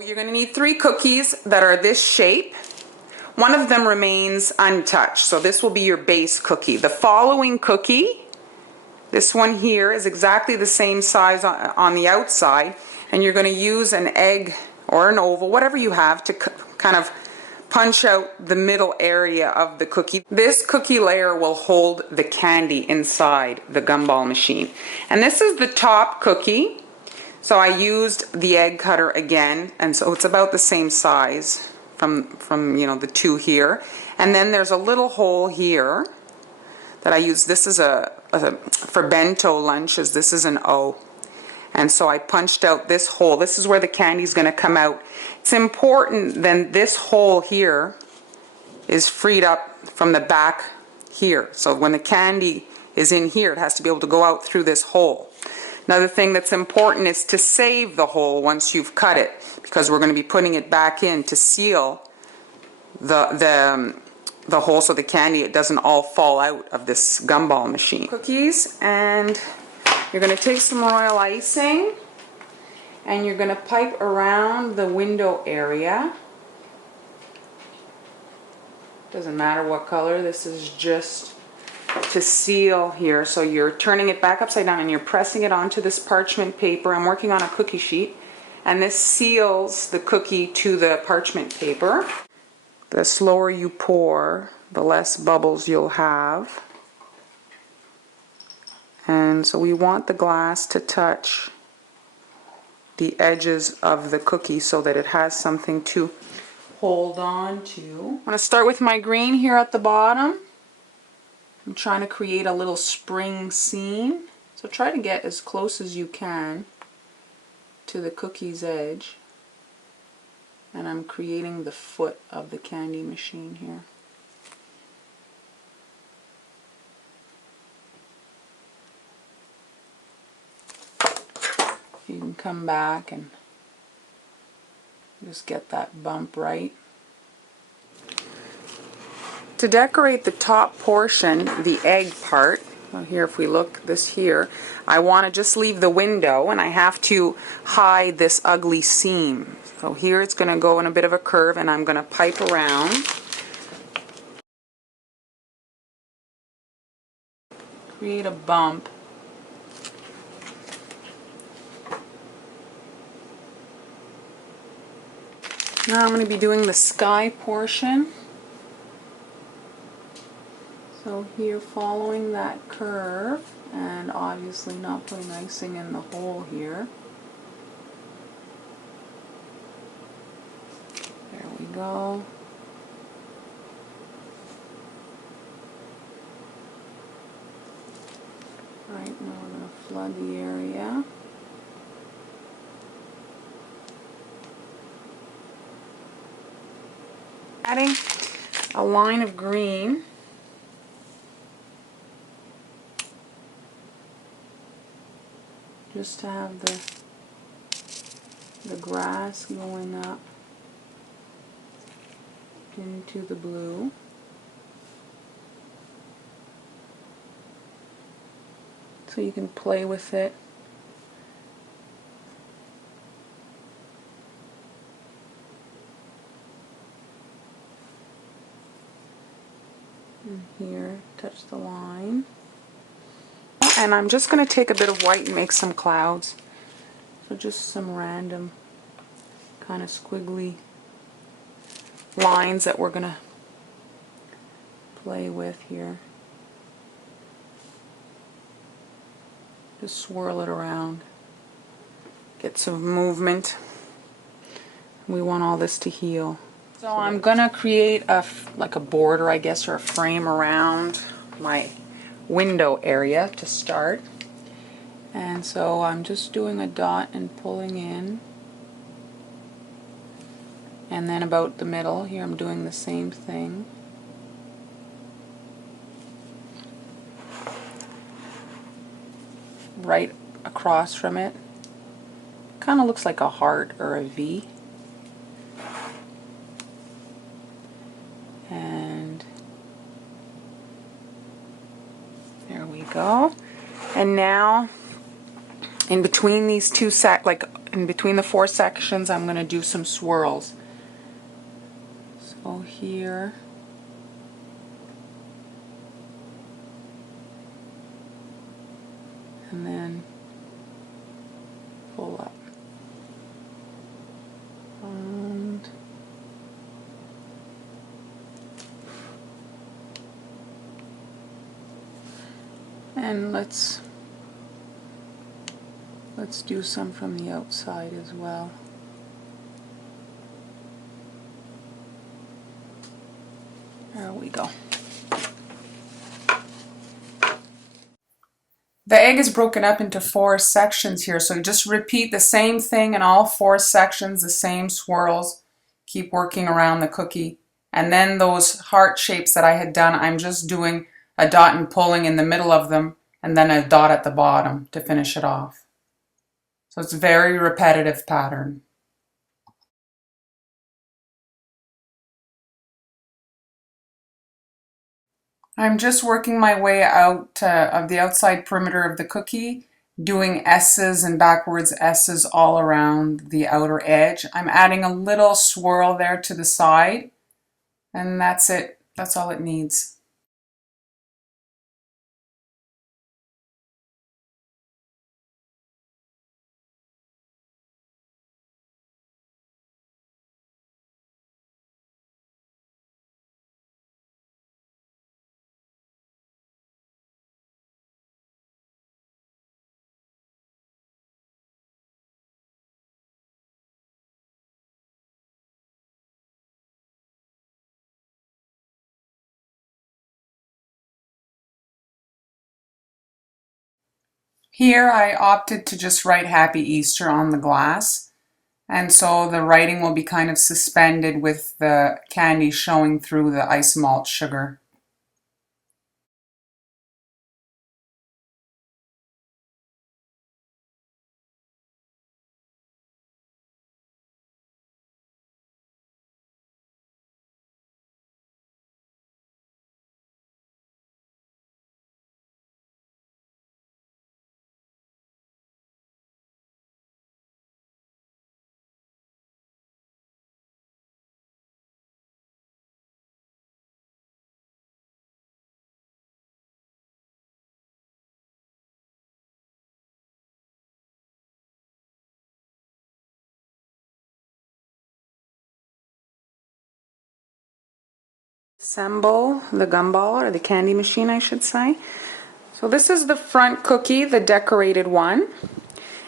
You're going to need 3 cookies that are this shape. One of them remains untouched, so this will be your base cookie. The following cookie, this one here, is exactly the same size on the outside, and you're going to use an egg or an oval, whatever you have, to kind of punch out the middle area of the cookie. This cookie layer will hold the candy inside the gumball machine. And this is the top cookie. So I used the egg cutter again, and so it's about the same size from you know, the 2 here. And then there's a little hole here that I use. This is for bento lunches, this is an O. And so I punched out this hole. This is where the candy's going to come out. It's important then this hole here is freed up from the back here. So when the candy is in here, it has to be able to go out through this hole. Another thing that's important is to save the hole once you've cut it, because we're going to be putting it back in to seal the hole so the candy, it doesn't all fall out of this gumball machine. Cookies, and you're going to take some royal icing and you're going to pipe around the window area. Doesn't matter what color, this is just to seal here. So you're turning it back upside down and you're pressing it onto this parchment paper. I'm working on a cookie sheet, and this seals the cookie to the parchment paper. The slower you pour, the less bubbles you'll have. And so we want the glass to touch the edges of the cookie so that it has something to hold on to. I'm going to start with my green here at the bottom. I'm trying to create a little spring scene. So try to get as close as you can to the cookie's edge. And I'm creating the foot of the candy machine here. You can come back and just get that bump right. To decorate the top portion, the egg part, well, here if we look, this here, I want to just leave the window, and I have to hide this ugly seam. So here it's going to go in a bit of a curve, and I'm going to pipe around. Create a bump. Now I'm going to be doing the sky portion. So here, following that curve, and obviously not putting icing in the hole here. There we go. Right, now we're going to flood the area. Adding a line of green. Just to have the grass going up into the blue. So you can play with it. And here, touch the line. And I'm just going to take a bit of white and make some clouds. So just some random kind of squiggly lines that we're going to play with here. Just swirl it around. Get some movement. We want all this to heal. So I'm going to create like a border, I guess, or a frame around my window area to start. And so I'm just doing a dot and pulling in, and then about the middle here I'm doing the same thing. Right across from it, kind of looks like a heart or a V. And there we go. And now in between these two like in between the 4 sections, I'm going to do some swirls. So here, and then pull up. And let's do some from the outside as well. There we go. The egg is broken up into 4 sections here, so you just repeat the same thing in all 4 sections, the same swirls. Keep working around the cookie. And then those heart shapes that I had done, I'm just doing a dot and pulling in the middle of them, and then a dot at the bottom to finish it off. So it's a very repetitive pattern. I'm just working my way out of the outside perimeter of the cookie, doing S's and backwards S's all around the outer edge. I'm adding a little swirl there to the side, and that's it. That's all it needs. Here I opted to just write Happy Easter on the glass, and so the writing will be kind of suspended with the candy showing through the isomalt sugar. Assemble the gumball, or the candy machine I should say. So this is the front cookie, the decorated one,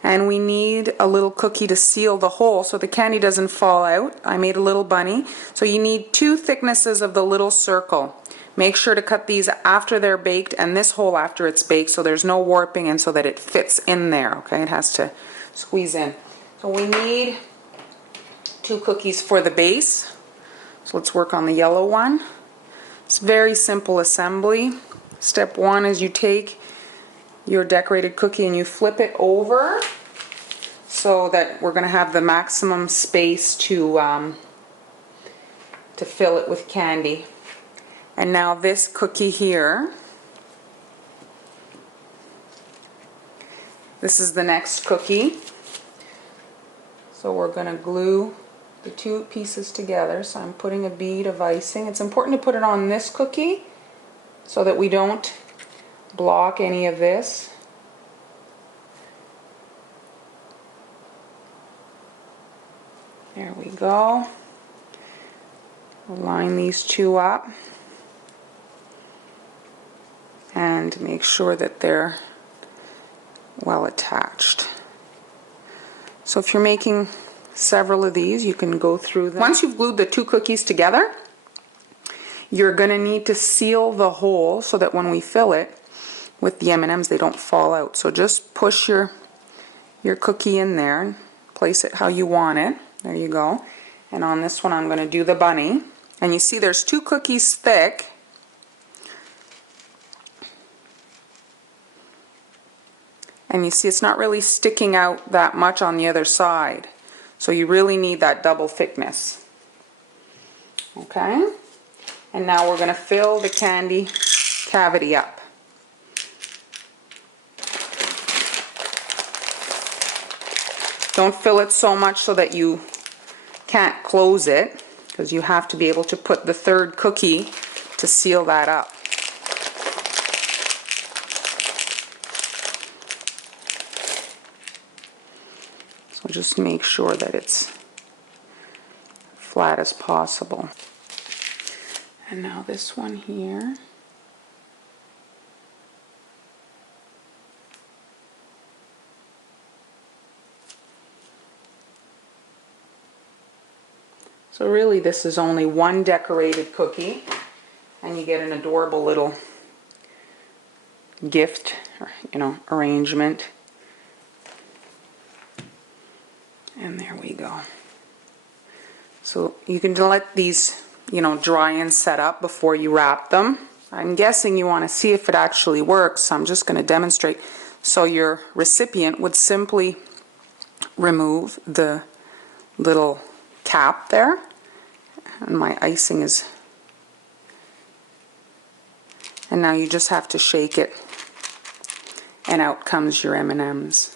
and we need a little cookie to seal the hole so the candy doesn't fall out. I made a little bunny. So you need 2 thicknesses of the little circle. Make sure to cut these after they're baked and this hole after it's baked so there's no warping and so that it fits in there, okay? It has to squeeze in. So we need 2 cookies for the base. So let's work on the yellow one. It's very simple assembly. Step 1 is you take your decorated cookie and you flip it over so that we're going to have the maximum space to fill it with candy. And now this cookie here, this is the next cookie. So we're going to glue the 2 pieces together. So I'm putting a bead of icing. It's important to put it on this cookie so that we don't block any of this. There we go. We'll line these 2 up and make sure that they're well attached. So if you're making several of these, you can go through them. Once you've glued the 2 cookies together, you're going to need to seal the hole so that when we fill it with the M&Ms, they don't fall out. So just push your cookie in there and place it how you want it. There you go. And on this one, I'm going to do the bunny. And you see there's 2 cookies thick. And you see it's not really sticking out that much on the other side. So you really need that double thickness. Okay? And now we're going to fill the candy cavity up. Don't fill it so much so that you can't close it, because you have to be able to put the third cookie to seal that up. So just make sure that it's flat as possible. And now this one here. So really this is only one decorated cookie, and you get an adorable little gift, arrangement. And there we go. So you can let these, dry and set up before you wrap them. I'm guessing you want to see if it actually works, so I'm just going to demonstrate. So your recipient would simply remove the little cap there, and my icing is, and now you just have to shake it, and out comes your M&Ms.